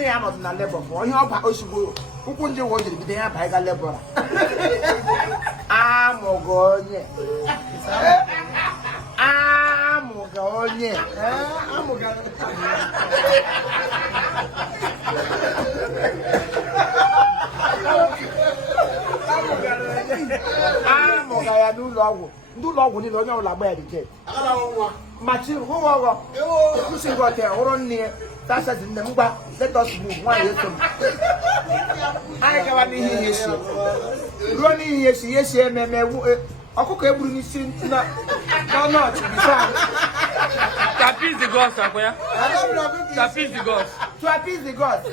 nne ya nọdụ na labor for onye ọba oshigbo ụkwụ ndị wo jiri bido ya ba ịga labor amụgo onye amụga onye amụga ya n'ụlọ ọgwụ ndị ụlọ ọgwụ niile onye ọbụla gba ya dije machi hụwa ọghọ kwụsịghị ọtị hụrụ nne ya tashazi nne m gwa let us move nwaanyị eso m anyị gawa n'ihe ihe esi ruo n'ihe ihe esi ihe si ememe ọkụkọ egburu n'isi n'ọnọchị bisa to appease the gods, Akoya. To appease the gods. To appease the gods.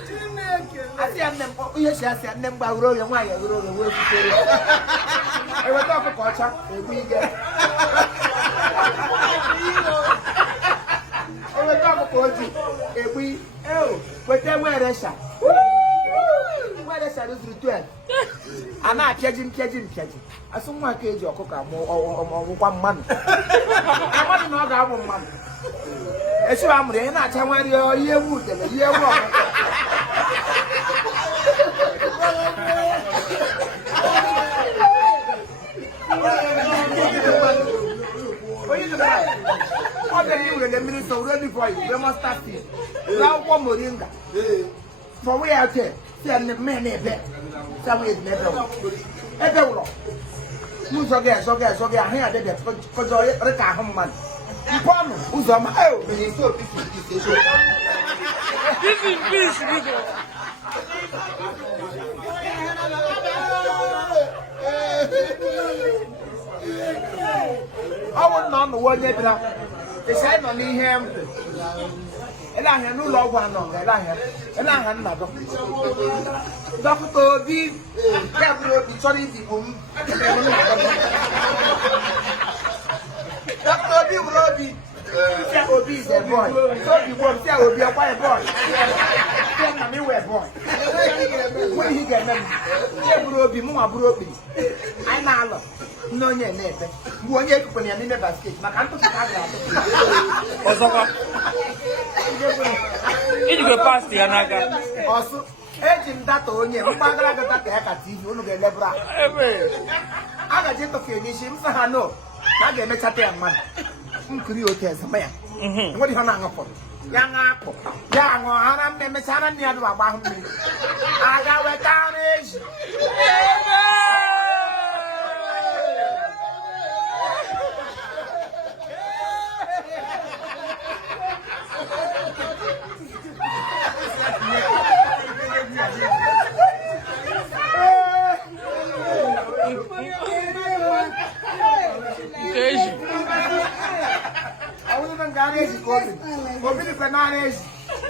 Asi ya nne m ihe si asị nne m gbawuru oge nwaanyị ewuru oge wee futere eweta ọkụkọ ọcha egbu ige eweta ọkụkọ ojii egbu weta nweresha rụzuru 12 a na-apịaji mpịaji asụ nwa ka eji ọkụkọ ọgwụkwa mmanụ amadụ na ọ ga-abụ mmanụ esiwa amụrụ ihe na-acha nwarị ihe ewu udele ihe ewu ọkụkọ ọ bịara iwere mmiri so ready for you we must start it akwụkwọ moringa for we out there see a man ebe somewhere in ebe ụlọ n'ụzọ gị ahụ ya dịbịa kọjọ rịka ahụ mmadụ mpọnụ ụzọ ọma ọ bụ nna ọnụwa onye bịara esi anyị nọ n'ihe ele ahịa n'ụlọ ọgwụ anọ ele ahịa nna dọkịta Obi ya bụrụ Obi chọrọ izigbo m dọkịta Obi bụrụ Obi sia Obi is a boy Obi gboo sia Obi ọkwa a boy sia nna m iwe boy nwere ihe ga-eme m ihe bụrụ Obi mụ nwa bụrụ okpiri anyị na-alọ nne onye na-ebe mgbe onye ekupụrụ ya n'ime basket maka ntụtụ ka a ga-atụtụ ọzọkwa ijikwe past ya n'aka ọsụ eji m data onye mgbagara aga data ya ka TV unu ga-elebụra a gaji ịtụfu ya n'isi m sị ha no na a ga-emechata ya mmadụ nkiri otu ezema ya enwere ihe ọ na-aṅụpụrụ ya ṅapụ ya aṅụ ara mma emechara nne ya dụba agba ahụ mmiri aga weta ara eji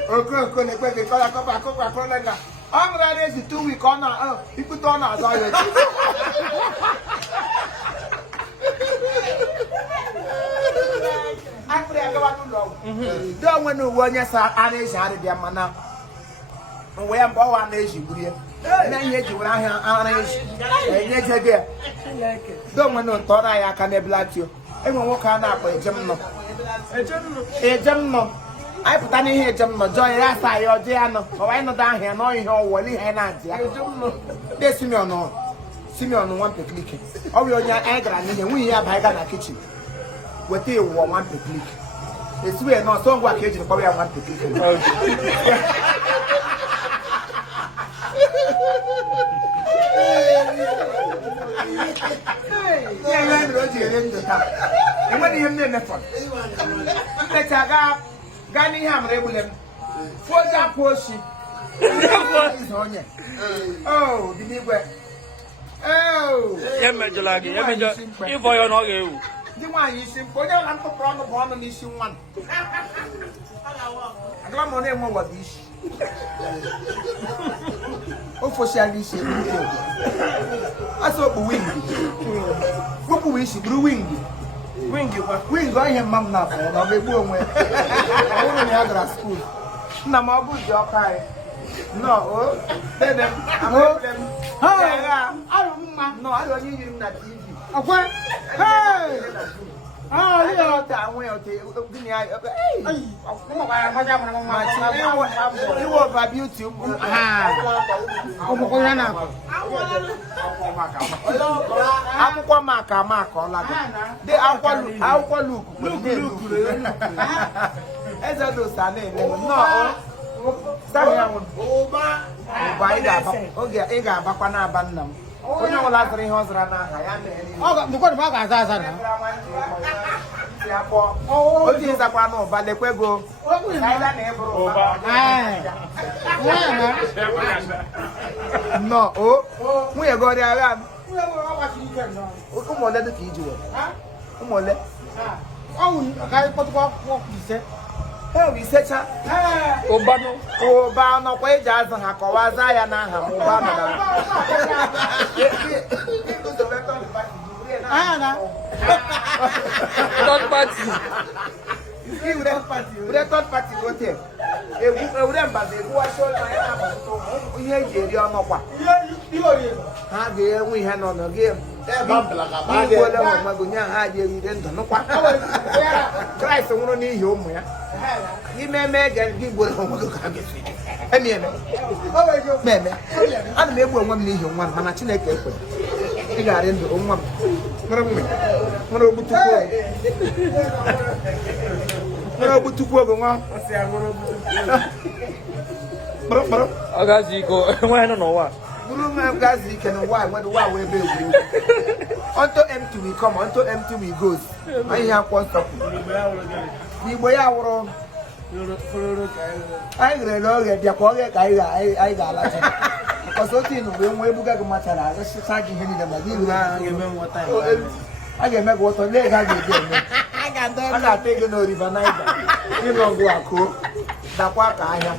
Oko na-ekpe gị kọla kọpa akụkọ akụrụla nga ọ ṅụrụ ara ezi 2 weeks ọ na ikpute ọ na-azọ ya akpịrị agawa n'ụlọ ọgwụ dị onwe na uwe onye sa ara ezi arịbịa mana mgbe ya mgbe ọwa na ezi gburu ya na ihe eji were ahịa ara ezi enye jego ya dị onwe na ntọrọ anyị aka n'ebelatio enwe nwoke a na-akpọ ejem nọ anyị pụta n'ihe ejem nọ jọọ ya asa ya ọjọọ ya nọ ọwa anyị nọdụ ahịa nọ ihe ọwụwa ihe anyị na-adị ya ndị Simeon nwa mpekilike ọ bụ onye anyị gara n'ihe nwunye ya banye ga na kichin weta ịwụọ nwa mpekilike esiwe ya nọọsọ ngwa ka ejiri kpọrọ ya nwa mpekilike ya ihe mere o ji ere ndụ taa enweghị ihe m na-emefọ mmecha gaa n'ihe amara egbule m fụoji akwa oshi onye dị n'igwe ya mejọla gị ya mejọ ịbọ ya na ọ ga-ewu ndị nwaanyị isi mkpa onye ọla ntụpụrụ ọnụ bụ ọnụ n'isi nwa agala m na-enwe ụwa bụ isi ofosiala isi asị okpu wingi okpu isi bụrụ wingi ọhịa mma m na-afọ na ọ ga-egbu onwe ọhụrụ na ya gara skuul nna m ọ bụ ji ọka anyị arụ mma nọ arụ onye yiri m na TV ọkwa Iwo ba beauty akwụkwọ maka ọla dị akwụkwọ luku eze dosa na-eme nnọọ ụba ị ga-abakwa n'aba nna m onye ọbụla zara ihe ọ zara n'aha ya otu ịzakwa n'ụba lekwego nnọọ nwunye gị ọrịa agha ụmụole dị ka iji were ụmụole isecha ụba nọkwa eji azụ ha kọwaza ya n'aha m ụba nọ na third party hotel ewure mbazi egbuwachi ụlọ ya na ihe eji eri ọnụkwa ha ga-enwe ihe nọ n'oge igwole nwe nye ha ji erire ndụ nụkwa Kraịst nwụrụ n'ihi ụmụ ya imeme ege gị gboro onwe gị ka eme ana m egbu onwe m n'ihi nwa m mana Chineke ekwere ị ga-arị ndụ nwa m nwere ogbutukwu oge nwa ọ gazi iko enweghị nọ n'ụwa bụrụ m gazi ike n'ụwa nwere ụwa wee ebe egwuregwu unto empty we come unto empty we goes ihe akwụkwọ nsọ n'Igbo ya wụrụ anyị gere n'oge bịakwa oge ka anyị ga-alacha because otu ịnụ mgbe nwa ebuga gị machara agụsịcha gị ihe niile ma gị ruru a ga-eme gị ụtọ lee ga ga-ebi eme a ga-ata ego n'oriva naija ịnọ ngụ akụ dakwa ka ahịa